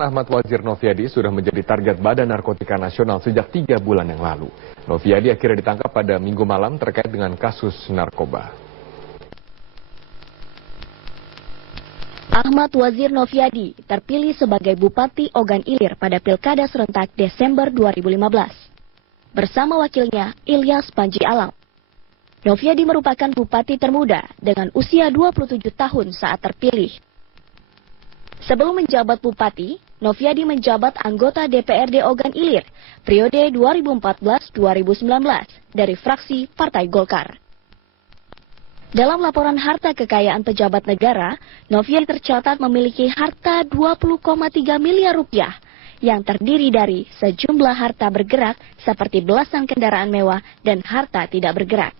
Ahmad Wazir Noviadi sudah menjadi target Badan Narkotika Nasional sejak 3 bulan yang lalu. Noviadi akhirnya ditangkap pada Minggu malam terkait dengan kasus narkoba. Ahmad Wazir Noviadi terpilih sebagai Bupati Ogan Ilir pada Pilkada serentak Desember 2015. Bersama wakilnya Ilyas Panji Alam. Noviadi merupakan bupati termuda dengan usia 27 tahun saat terpilih. Sebelum menjabat bupati, Noviadi menjabat anggota DPRD Ogan Ilir periode 2014-2019 dari fraksi Partai Golkar. Dalam laporan harta kekayaan pejabat negara, Noviadi tercatat memiliki harta 20,3 miliar rupiah yang terdiri dari sejumlah harta bergerak seperti belasan kendaraan mewah dan harta tidak bergerak.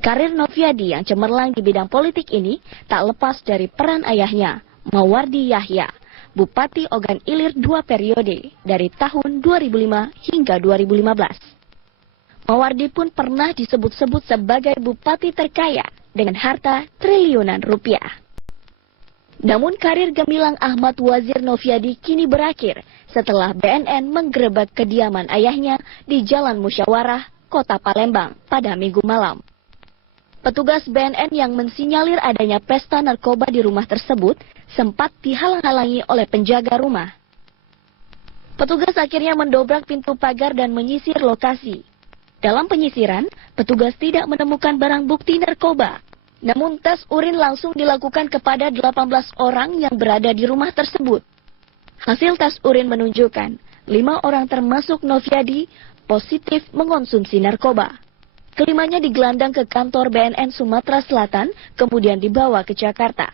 Karir Noviadi yang cemerlang di bidang politik ini tak lepas dari peran ayahnya, Mawardi Yahya, Bupati Ogan Ilir 2 periode dari tahun 2005 hingga 2015. Mawardi pun pernah disebut-sebut sebagai bupati terkaya dengan harta triliunan rupiah. Namun karir gemilang Ahmad Wazir Noviadi kini berakhir setelah BNN menggerebek kediaman ayahnya di Jalan Musyawarah, Kota Palembang pada Minggu malam. Petugas BNN yang mensinyalir adanya pesta narkoba di rumah tersebut sempat dihalang-halangi oleh penjaga rumah. Petugas akhirnya mendobrak pintu pagar dan menyisir lokasi. Dalam penyisiran, petugas tidak menemukan barang bukti narkoba. Namun tes urin langsung dilakukan kepada 18 orang yang berada di rumah tersebut. Hasil tes urin menunjukkan 5 orang termasuk Noviadi positif mengonsumsi narkoba. Kelimanya digelandang ke kantor BNN Sumatera Selatan, kemudian dibawa ke Jakarta.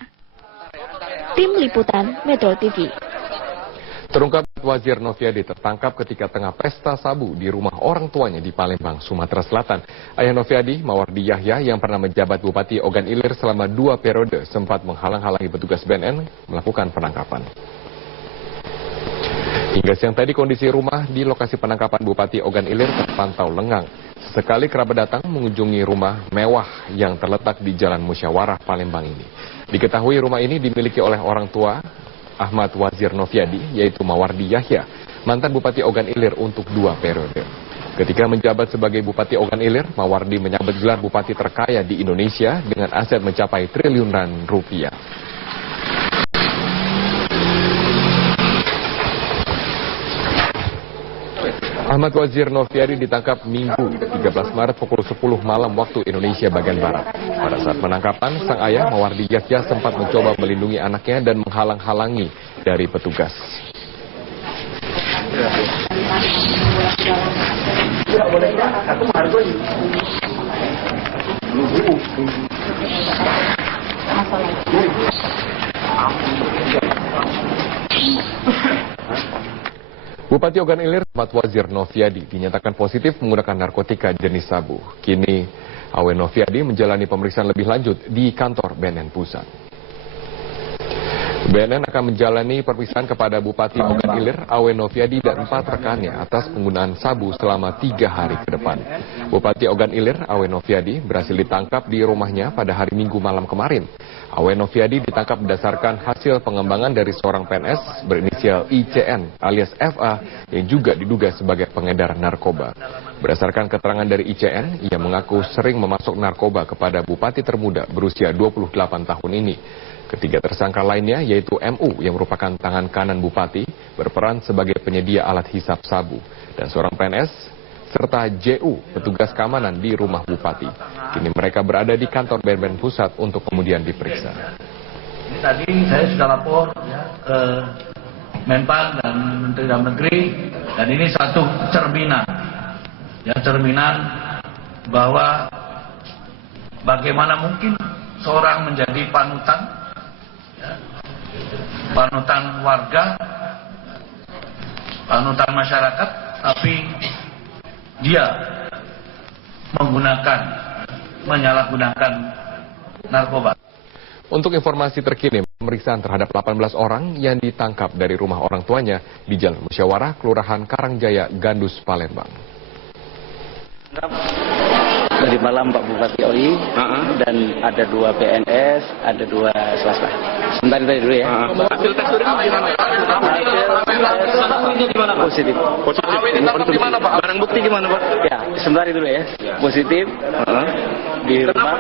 Tim Liputan Metro TV. Terungkap Wazir Noviadi tertangkap ketika tengah pesta sabu di rumah orang tuanya di Palembang, Sumatera Selatan. Ayah Noviadi, Mawardi Yahya, yang pernah menjabat Bupati Ogan Ilir selama 2 periode, sempat menghalang-halangi petugas BNN melakukan penangkapan. Hingga siang tadi kondisi rumah di lokasi penangkapan Bupati Ogan Ilir terpantau lengang. Sesekali kerabat datang mengunjungi rumah mewah yang terletak di Jalan Musyawarah Palembang ini. Diketahui rumah ini dimiliki oleh orang tua Ahmad Wazir Noviadi, yaitu Mawardi Yahya, mantan Bupati Ogan Ilir untuk 2 periode. Ketika menjabat sebagai Bupati Ogan Ilir, Mawardi menyabet gelar Bupati terkaya di Indonesia dengan aset mencapai triliunan rupiah. Ahmad Wazir Noviadi ditangkap Minggu 13 Maret pukul 10 malam waktu Indonesia bagian Barat. Pada saat penangkapan, sang ayah Mawardi Yahya sempat mencoba melindungi anaknya dan menghalang-halangi dari petugas. Bupati Ogan Ilir Ahmad Wazir Noviadi dinyatakan positif menggunakan narkotika jenis sabu. Kini Awe Noviadi menjalani pemeriksaan lebih lanjut di kantor BNN Pusat. BNN akan menjalani pemeriksaan kepada Bupati Ogan Ilir, Awe Noviadi dan 4 rekannya atas penggunaan sabu selama 3 hari ke depan. Bupati Ogan Ilir, Awe Noviadi, berhasil ditangkap di rumahnya pada hari Minggu malam kemarin. Awe Noviadi ditangkap berdasarkan hasil pengembangan dari seorang PNS berinisial ICN alias FA yang juga diduga sebagai pengedar narkoba. Berdasarkan keterangan dari ICN, ia mengaku sering memasok narkoba kepada bupati termuda berusia 28 tahun ini. Ketiga tersangka lainnya yaitu MU yang merupakan tangan kanan bupati berperan sebagai penyedia alat hisap sabu dan seorang PNS serta JU petugas keamanan di rumah bupati. Kini mereka berada di kantor BNN Pusat untuk kemudian diperiksa. Ini tadi saya sudah lapor ya, ke Menpan dan Menteri Dalam Negeri, dan ini satu cerminan, ya, cerminan bahwa bagaimana mungkin seorang menjadi panutan, ya, panutan warga, panutan masyarakat, tapi dia menyalahgunakan narkoba. Untuk informasi terkini, pemeriksaan terhadap 18 orang yang ditangkap dari rumah orang tuanya di Jalan Musyawarah, Kelurahan Karangjaya, Gandus, Palembang. Tadi malam Pak Bupati OI dan ada 2 PNS, ada 2 swasta. Sebentar dulu ya. Hasil tes urin gimana? Positif. Positif. Gimana Pak? Barang bukti gimana Pak? Ya, sebentar dulu ya. Positif. Di rumah.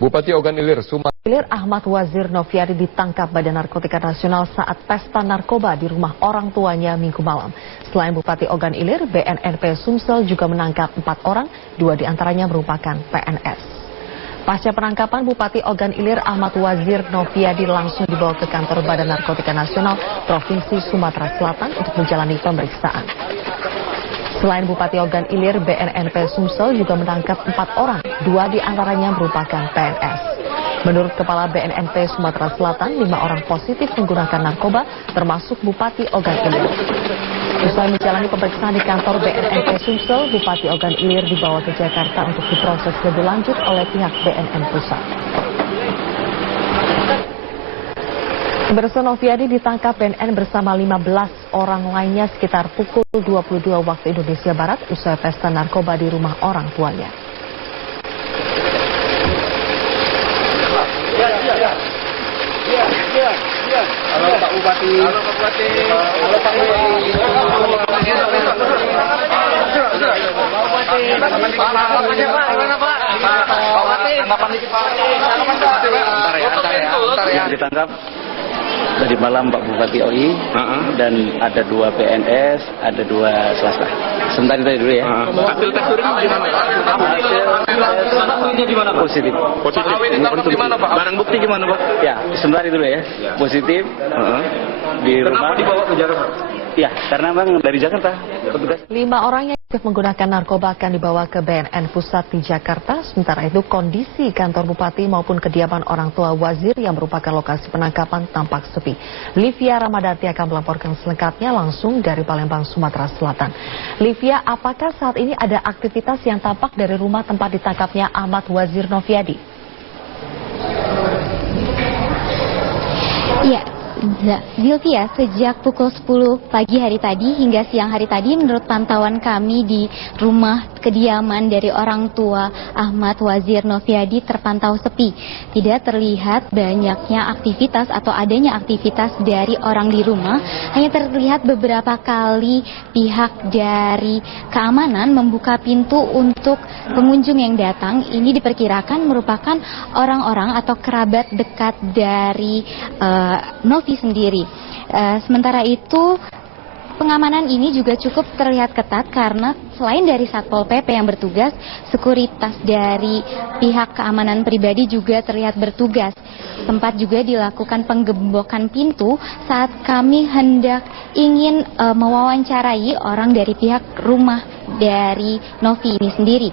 Bupati Ogan Ilir, Sumatera Ilir Ahmad Wazir Noviadi ditangkap Badan Narkotika Nasional saat pesta narkoba di rumah orang tuanya Minggu malam. Selain Bupati Ogan Ilir, BNNP Sumsel juga menangkap 4 orang, 2 diantaranya merupakan PNS. Pasca penangkapan Bupati Ogan Ilir Ahmad Wazir Noviadi langsung dibawa ke kantor Badan Narkotika Nasional Provinsi Sumatera Selatan untuk menjalani pemeriksaan. Selain Bupati Ogan Ilir, BNNP Sumsel juga menangkap 4 orang, 2 diantaranya merupakan PNS. Menurut Kepala BNNP Sumatera Selatan, 5 orang positif menggunakan narkoba, termasuk Bupati Ogan Ilir. Usai menjalani pemeriksaan di kantor BNNP Sumsel, Bupati Ogan Ilir dibawa ke Jakarta untuk diproses lebih lanjut oleh pihak BNN Pusat. Bersama Noviadi ditangkap BNN bersama 15 orang lainnya sekitar pukul 22 waktu Indonesia Barat usai pesta narkoba di rumah orang tuanya. Halo Pak Bupati. Halo Pak Bupati. Halo Pak Bupati. Ditangkap tadi malam Pak Bupati OI dan ada 2 PNS, ada 2 swasta. Sebentar dulu ya. Hasil tes urin gimana? Hasil gimana Pak? Positif. Positif. Gimana Pak? Barang bukti gimana Pak? Ya, sebentar dulu ya. Positif. Di rumah. Kenapa dibawa ke Jakarta? Ya, karena memang dari Jakarta. 5 orang yang menggunakan narkoba akan dibawa ke BNN Pusat di Jakarta. Sementara itu kondisi kantor Bupati maupun kediaman orang tua Wazir yang merupakan lokasi penangkapan tampak sepi. Livia Ramadanti akan melaporkan selengkapnya langsung dari Palembang, Sumatera Selatan. Livia, apakah saat ini ada aktivitas yang tampak dari rumah tempat ditangkapnya Ahmad Wazir Noviadi? Ya, Zilvia, sejak pukul 10 pagi hari tadi hingga siang hari tadi menurut pantauan kami di rumah kediaman dari orang tua Ahmad Wazir Noviadi terpantau sepi. Tidak terlihat banyaknya aktivitas atau adanya aktivitas dari orang di rumah. Hanya terlihat beberapa kali pihak dari keamanan membuka pintu untuk pengunjung yang datang. Ini diperkirakan merupakan orang-orang atau kerabat dekat dari Novi sendiri. Sementara itu pengamanan ini juga cukup terlihat ketat karena selain dari Satpol PP yang bertugas, sekuritas dari pihak keamanan pribadi juga terlihat bertugas. Sempat juga dilakukan penggembokan pintu saat kami hendak ingin mewawancarai orang dari pihak rumah dari Novi ini sendiri.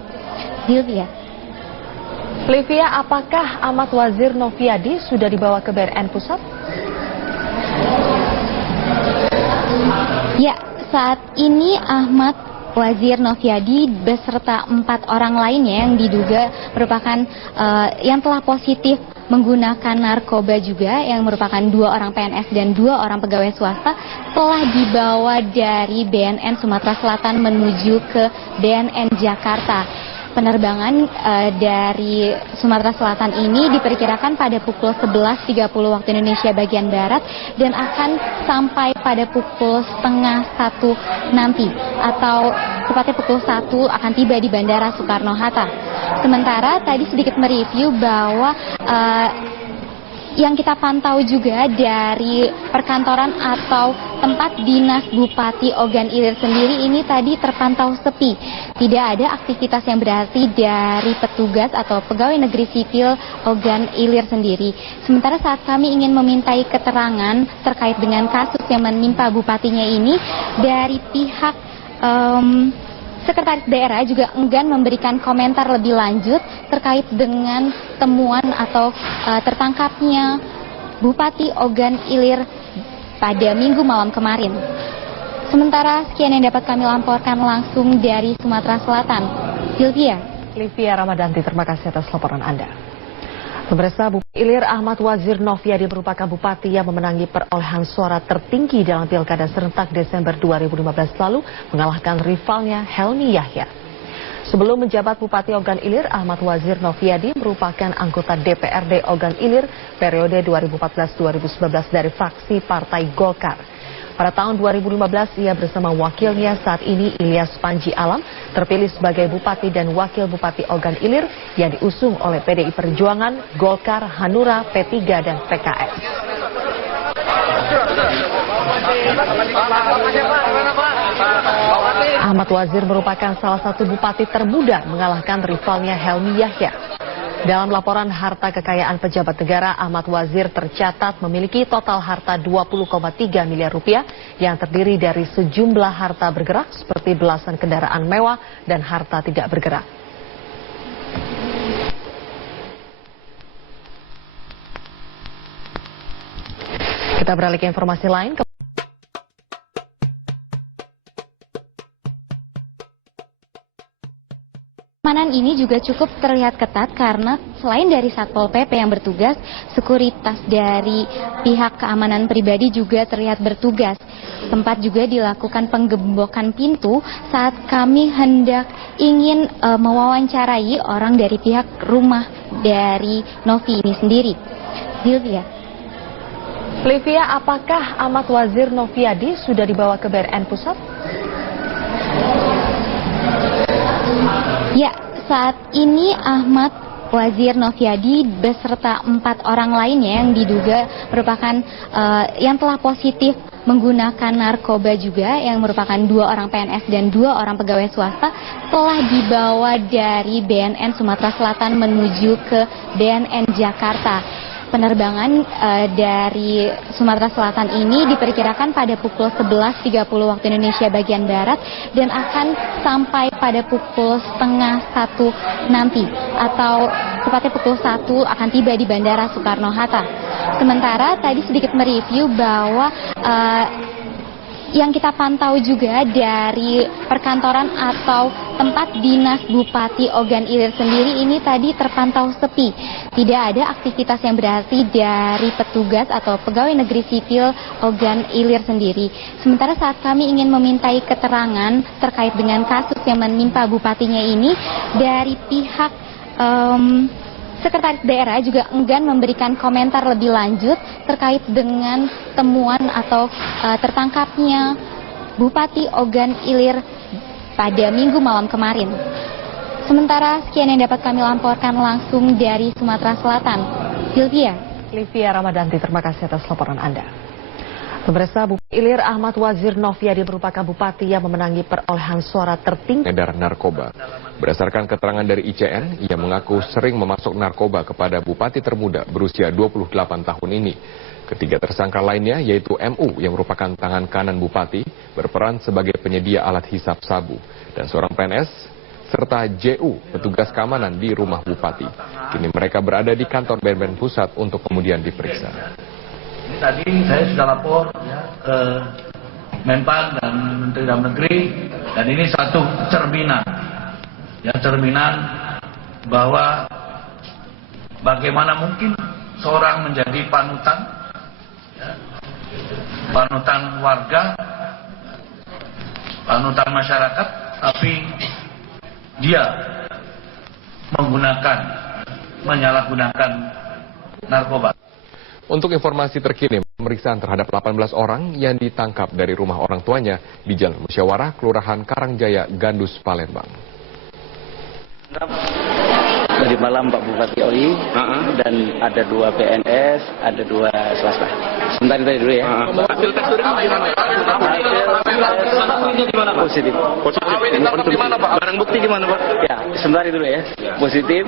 Livia, apakah Ahmad Wazir Noviadi sudah dibawa ke BNN Pusat? Ya, saat ini Ahmad Wazir Noviadi beserta 4 orang lainnya yang diduga merupakan yang telah positif menggunakan narkoba juga, yang merupakan 2 orang PNS dan 2 orang pegawai swasta, telah dibawa dari BNN Sumatera Selatan menuju ke BNN Jakarta. Penerbangan dari Sumatera Selatan ini diperkirakan pada pukul 11.30 waktu Indonesia bagian Barat dan akan sampai pada pukul 12:30 nanti, atau tepatnya pukul 1 akan tiba di Bandara Soekarno-Hatta. Sementara tadi sedikit mereview bahwa yang kita pantau juga dari perkantoran atau tempat dinas Bupati Ogan Ilir sendiri ini tadi terpantau sepi. Tidak ada aktivitas yang berarti dari petugas atau pegawai negeri sipil Ogan Ilir sendiri. Sementara saat kami ingin memintai keterangan terkait dengan kasus yang menimpa bupatinya ini, dari pihak Sekretaris Daerah juga enggan memberikan komentar lebih lanjut terkait dengan temuan atau tertangkapnya Bupati Ogan Ilir pada Minggu malam kemarin. Sementara sekian yang dapat kami laporkan langsung dari Sumatera Selatan. Livia Ramadanti, terima kasih atas laporan Anda. Pemirsa, Bupati Ilir Ahmad Wazir Noviadi merupakan bupati yang memenangi perolehan suara tertinggi dalam Pilkada serentak Desember 2015 lalu, mengalahkan rivalnya Helmi Yahya. Sebelum menjabat Bupati Ogan Ilir, Ahmad Wazir Noviadi merupakan anggota DPRD Ogan Ilir periode 2014-2019 dari fraksi Partai Golkar. Pada tahun 2015, ia bersama wakilnya saat ini Ilyas Panji Alam terpilih sebagai Bupati dan Wakil Bupati Ogan Ilir yang diusung oleh PDI Perjuangan, Golkar, Hanura, P3, dan PKS. Ahmad Wazir merupakan salah satu bupati termuda mengalahkan rivalnya Helmi Yahya. Dalam laporan harta kekayaan pejabat negara, Ahmad Wazir tercatat memiliki total harta 20,3 miliar rupiah yang terdiri dari sejumlah harta bergerak seperti belasan kendaraan mewah dan harta tidak bergerak. Kita beralih ke informasi lain. Pengamanan ini juga cukup terlihat ketat karena selain dari Satpol PP yang bertugas, sekuritas dari pihak keamanan pribadi juga terlihat bertugas. Sempat juga dilakukan penggembokan pintu saat kami hendak ingin mewawancarai orang dari pihak rumah dari Novi ini sendiri. Livia, apakah Ahmad Wazir Noviadi sudah dibawa ke BNN Pusat? Ya, saat ini Ahmad Wazir Noviadi beserta 4 orang lainnya yang diduga merupakan yang telah positif menggunakan narkoba juga, yang merupakan 2 orang PNS dan 2 orang pegawai swasta, telah dibawa dari BNN Sumatera Selatan menuju ke BNN Jakarta. Penerbangan dari Sumatera Selatan ini diperkirakan pada pukul 11.30 waktu Indonesia bagian Barat dan akan sampai pada pukul 12:30 nanti, atau tepatnya pukul 1 akan tiba di Bandara Soekarno-Hatta. Sementara tadi sedikit mereview bahwa yang kita pantau juga dari perkantoran atau tempat dinas Bupati Ogan Ilir sendiri ini tadi terpantau sepi. Tidak ada aktivitas yang berarti dari petugas atau pegawai negeri sipil Ogan Ilir sendiri. Sementara saat kami ingin memintai keterangan terkait dengan kasus yang menimpa bupatinya ini, dari pihak Sekretaris Daerah juga enggan memberikan komentar lebih lanjut terkait dengan temuan atau tertangkapnya Bupati Ogan Ilir pada Minggu malam kemarin. Sementara sekian yang dapat kami laporkan langsung dari Sumatera Selatan. Livia Ramadanti, terima kasih atas laporan Anda. Pemirsa, Bupati Ilir Ahmad Wazir Noviadi merupakan bupati yang memenangi perolehan suara tertinggi edar narkoba. Berdasarkan keterangan dari ICN, ia mengaku sering memasok narkoba kepada bupati termuda berusia 28 tahun ini. Ketiga tersangka lainnya yaitu MU yang merupakan tangan kanan bupati, berperan sebagai penyedia alat hisap sabu, dan seorang PNS serta JU, petugas keamanan di rumah bupati. Kini mereka berada di kantor BNN Pusat untuk kemudian diperiksa. Ini tadi saya sudah lapor ya, ke Menpan dan Menteri Dalam Negeri, dan ini satu cerminan, ya, cerminan bahwa bagaimana mungkin seorang menjadi panutan, ya, panutan warga, panutan masyarakat, tapi dia menyalahgunakan narkoba. Untuk informasi terkini, pemeriksaan terhadap 18 orang yang ditangkap dari rumah orang tuanya di Jalan Musyawarah, Kelurahan Karangjaya, Gandus, Palembang. Tadi malam Pak Bupati OI dan ada 2 PNS, ada 2 swasta. Sebentar tadi dulu ya. Hasil tes urin gimana? Positif. Di mana Pak? Barang bukti gimana Pak? Ya, sebentar dulu ya. Positif.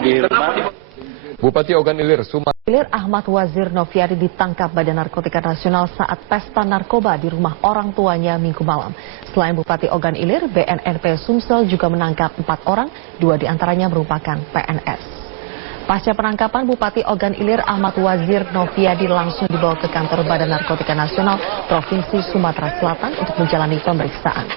Di rumah. Bupati Ogan Ilir, Ilir Ahmad Wazir Noviadi ditangkap Badan Narkotika Nasional saat pesta narkoba di rumah orang tuanya Minggu malam. Selain Bupati Ogan Ilir, BNNP Sumsel juga menangkap 4 orang, 2 diantaranya merupakan PNS. Pasca penangkapan Bupati Ogan Ilir Ahmad Wazir Noviadi langsung dibawa ke kantor Badan Narkotika Nasional Provinsi Sumatera Selatan untuk menjalani pemeriksaan.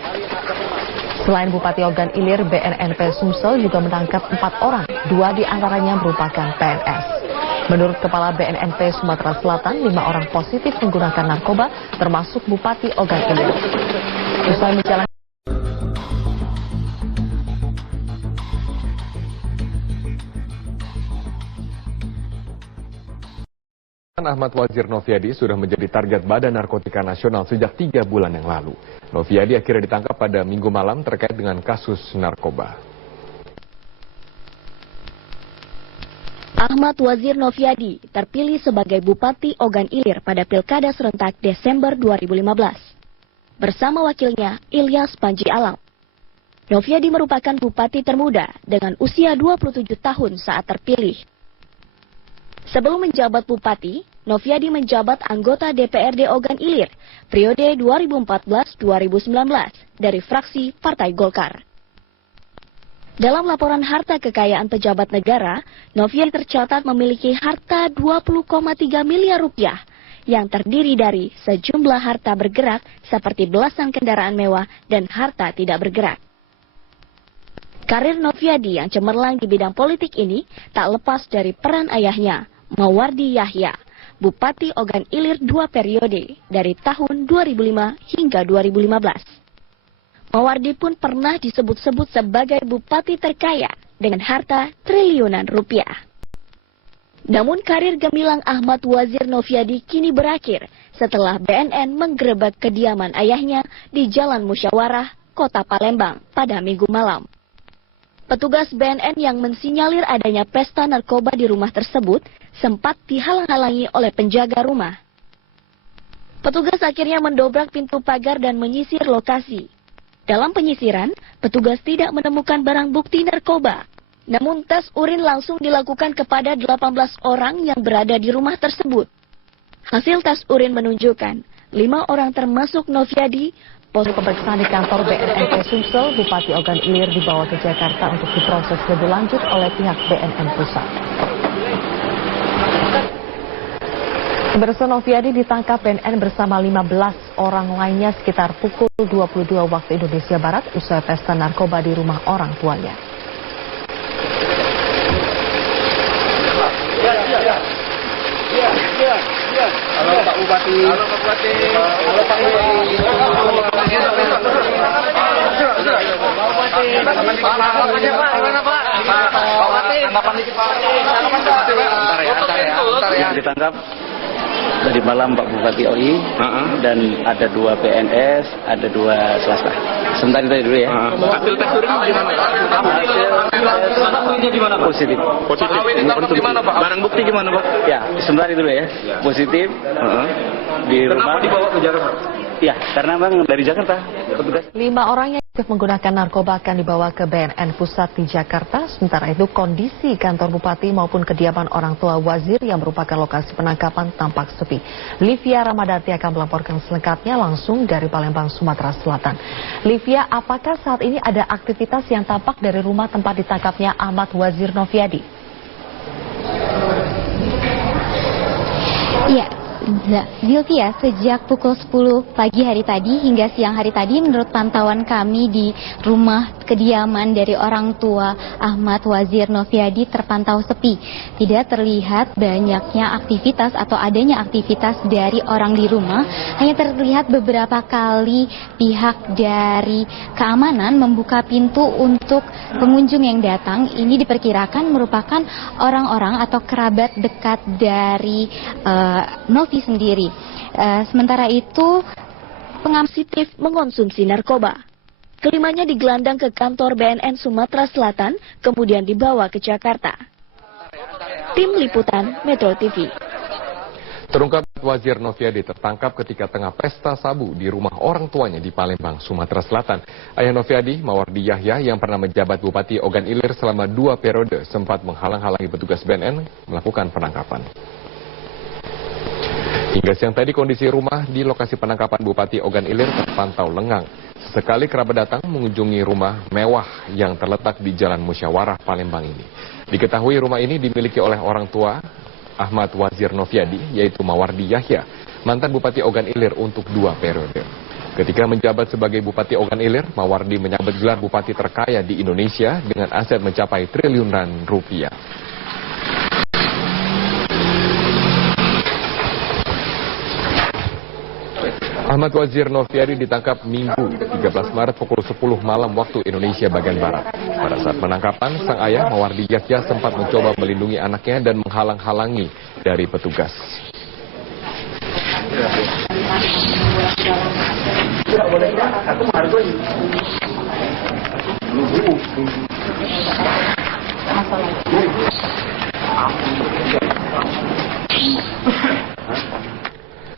Selain Bupati Ogan Ilir, BNNP Sumsel juga menangkap 4 orang, 2 diantaranya merupakan PNS. Menurut Kepala BNNP Sumatera Selatan, 5 orang positif menggunakan narkoba, termasuk Bupati Ogan Ilir. Usai menjalani Ahmad Wazir Noviadi sudah menjadi target Badan Narkotika Nasional sejak 3 bulan yang lalu. Noviadi akhirnya ditangkap pada Minggu malam terkait dengan kasus narkoba. Ahmad Wazir Noviadi terpilih sebagai Bupati Ogan Ilir pada Pilkada serentak Desember 2015. Bersama wakilnya Ilyas Panji Alam. Noviadi merupakan bupati termuda dengan usia 27 tahun saat terpilih. Sebelum menjabat bupati, Noviadi menjabat anggota DPRD Ogan Ilir periode 2014-2019 dari fraksi Partai Golkar. Dalam laporan harta kekayaan pejabat negara, Noviadi tercatat memiliki harta 20,3 miliar rupiah yang terdiri dari sejumlah harta bergerak seperti belasan kendaraan mewah dan harta tidak bergerak. Karir Noviadi yang cemerlang di bidang politik ini tak lepas dari peran ayahnya, Mawardi Yahya, Bupati Ogan Ilir 2 periode dari tahun 2005 hingga 2015. Mawardi pun pernah disebut-sebut sebagai bupati terkaya dengan harta triliunan rupiah. Namun karir gemilang Ahmad Wazir Noviadi kini berakhir setelah BNN menggerebek kediaman ayahnya di Jalan Musyawarah, Kota Palembang pada Minggu malam. Petugas BNN yang mensinyalir adanya pesta narkoba di rumah tersebut sempat dihalang-halangi oleh penjaga rumah. Petugas akhirnya mendobrak pintu pagar dan menyisir lokasi. Dalam penyisiran, petugas tidak menemukan barang bukti narkoba. Namun tes urin langsung dilakukan kepada 18 orang yang berada di rumah tersebut. Hasil tes urin menunjukkan 5 orang termasuk Noviadi. Pemeriksaan di kantor BNN Sumsel, Bupati Ogan Ilir dibawa ke Jakarta untuk diproses lebih lanjut oleh pihak BNN Pusat. Saudara Noviadi ditangkap BNN bersama 15 orang lainnya sekitar pukul 22 waktu Indonesia Barat usai pesta narkoba di rumah orang tuanya. Halo Pak Bupati. Halo Pak Bupati. Halo Pak Bupati. Ditangkap tadi malam Pak Bupati OI dan ada 2 PNS, ada 2 swasta. Sebentar itu dulu ya. Hasil tes urin gimana Pak? Hasil di mana Pak? Positif. Positif. Untuk di mana Pak? Barang bukti gimana Pak? Ya, sebentar dulu ya. Positif. Di rumah. Kenapa dibawa ke Jakarta? Ya, karena Bang dari Jakarta. 5 orang yang menggunakan narkoba akan dibawa ke BNN Pusat di Jakarta. Sementara itu kondisi kantor bupati maupun kediaman orang tua Wazir yang merupakan lokasi penangkapan tampak sepi. Livia Ramadhani akan melaporkan selengkapnya langsung dari Palembang, Sumatera Selatan. Livia, apakah saat ini ada aktivitas yang tampak dari rumah tempat ditangkapnya Ahmad Wazir Noviadi? Iya. Zilvia, sejak pukul 10 pagi hari tadi hingga siang hari tadi menurut pantauan kami di rumah kediaman dari orang tua Ahmad Wazir Noviadi terpantau sepi. Tidak terlihat banyaknya aktivitas atau adanya aktivitas dari orang di rumah. Hanya terlihat beberapa kali pihak dari keamanan membuka pintu untuk pengunjung yang datang. Ini diperkirakan merupakan orang-orang atau kerabat dekat dari Novi sendiri. Sementara itu Positif mengonsumsi narkoba. Kelimanya digelandang ke kantor BNN Sumatera Selatan, kemudian dibawa ke Jakarta. Tim Liputan Metro TV. Terungkap Wazir Noviadi tertangkap ketika tengah pesta sabu di rumah orang tuanya di Palembang, Sumatera Selatan. Ayah Noviadi, Mawardi Yahya, yang pernah menjabat Bupati Ogan Ilir selama 2 periode, sempat menghalang-halangi petugas BNN melakukan penangkapan. Hingga siang tadi kondisi rumah di lokasi penangkapan Bupati Ogan Ilir terpantau lengang. Sesekali kerabat datang mengunjungi rumah mewah yang terletak di Jalan Musyawarah Palembang ini. Diketahui rumah ini dimiliki oleh orang tua Ahmad Wazir Noviadi, yaitu Mawardi Yahya, mantan Bupati Ogan Ilir untuk 2 periode. Ketika menjabat sebagai Bupati Ogan Ilir, Mawardi menyabet gelar Bupati terkaya di Indonesia dengan aset mencapai triliunan rupiah. Ahmad Wazir Noviadi ditangkap Minggu 13 Maret pukul 10 malam waktu Indonesia bagian Barat. Pada saat penangkapan, sang ayah Mawardi Yahya sempat mencoba melindungi anaknya dan menghalang-halangi dari petugas.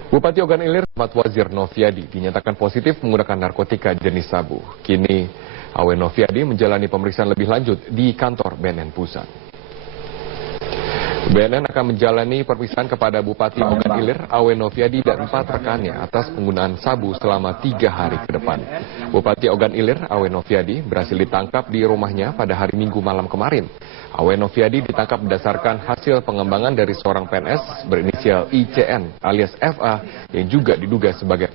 Bupati Ogan Ilir Ahmad Wazir Noviadi dinyatakan positif menggunakan narkotika jenis sabu. Kini Awe Noviadi menjalani pemeriksaan lebih lanjut di kantor BNN Pusat. BNN akan menjalani pemeriksaan kepada Bupati Ogan Ilir Awe Noviadi dan 4 rekannya atas penggunaan sabu selama 3 hari ke depan. Bupati Ogan Ilir Awe Noviadi berhasil ditangkap di rumahnya pada hari Minggu malam kemarin. Awe Noviadi ditangkap berdasarkan hasil pengembangan dari seorang PNS berinisial ICN alias FA yang juga diduga sebagai